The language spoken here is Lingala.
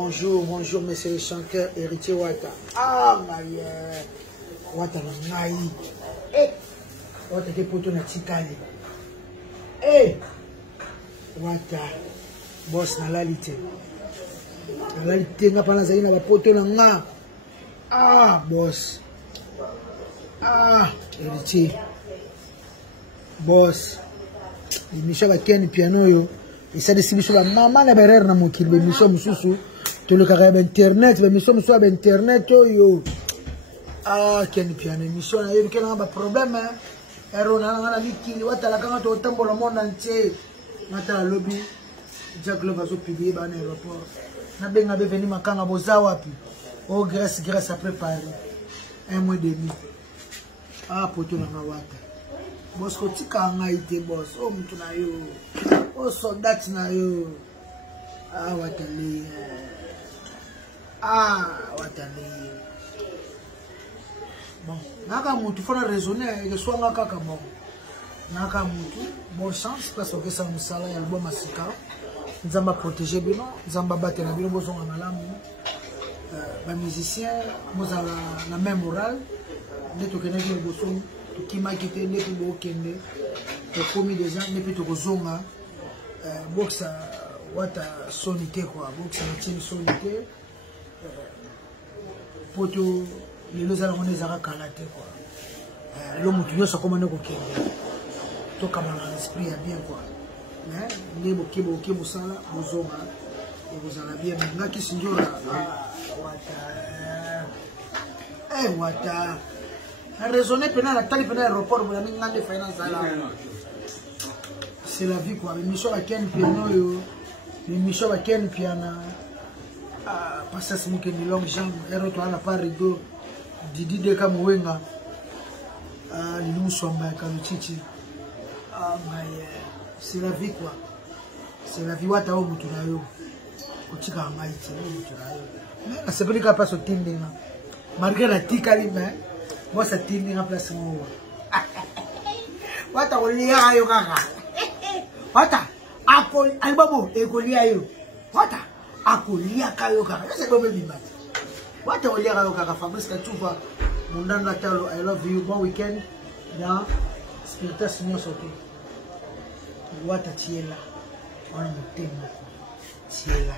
Bonjour, bonjour, monsieur le chanteur héritier Wata. Ah, maïe. Wata na ngai. Eh, Wata ke poto na tikali. Eh, Wata, boss na lalite. Na lalite nga pana zali na ba poto na nga. Ah, boss. Ah, héritier. Boss. L'émission va ken piano yo. Et ça décide sur la maman na berer na mokili l'émission mususu. To le carré internet, l'émission mususu ba internet yo. Ah, ken piano émission na yo ken ba problème hein. Ero na na mikili wata la kanga to tambola monde entier. Mata la lobby. Jack Love azo publier ba na aéroport. Na benga be venir makanga boza wapi. Oh Grèce à préparer. Un mois et demi. Ah, poto na wata. Boss ko tika ngaite boss. Oh mtu na yo. Oh soldat na yo. Ah watali. Ah watali. Bon, naka mutu fona raisonner et swanga kaka bon. Naka mutu bonne chance parce que ça musala ya album asika. Nzamba protéger bino, nzamba battre na bino bozonga malamu. Ba musicien mozala na même morale. Neto kenaki boson qui m'a quitté ne peut pas kende et comme des gens ne peut pas zonga boxa wata sonité quoi boxa team sonité poto les deux ans on les a kalaté quoi l'homme tu yosa comme ne ko kende to kama na esprit bien quoi mais ne boki musala bozonga et vous allez bien ngaki sinjora wata wata raisonner pendant la tali pendant l'aéroport pour la ngande finance là. C'est la vie quoi. L'émission à Ken piano yo. L'émission à Ken piano. Ah, parce que c'est une longue jambe. Ero to ala parigo. Didi de Kamwenga. Ah, Lilu Somba Kaluchichi. Ah, mais c'est la vie quoi. C'est la vie wata o mutu na yo. Kotika maiti o mutu na yo. Mais c'est pas le cas pas au team là. Malgré la tikali mais moi ça tient en place moi. Wata olia yo kaka. Wata akol album ekolia yo. Wata akolia kayo kaka. C'est pas même mat. Wata olia yo kaka Fabrice Katuva mundanga talo I love you bon weekend na spiritual senior soto. Wata tiela. Ona mutema. Tiela.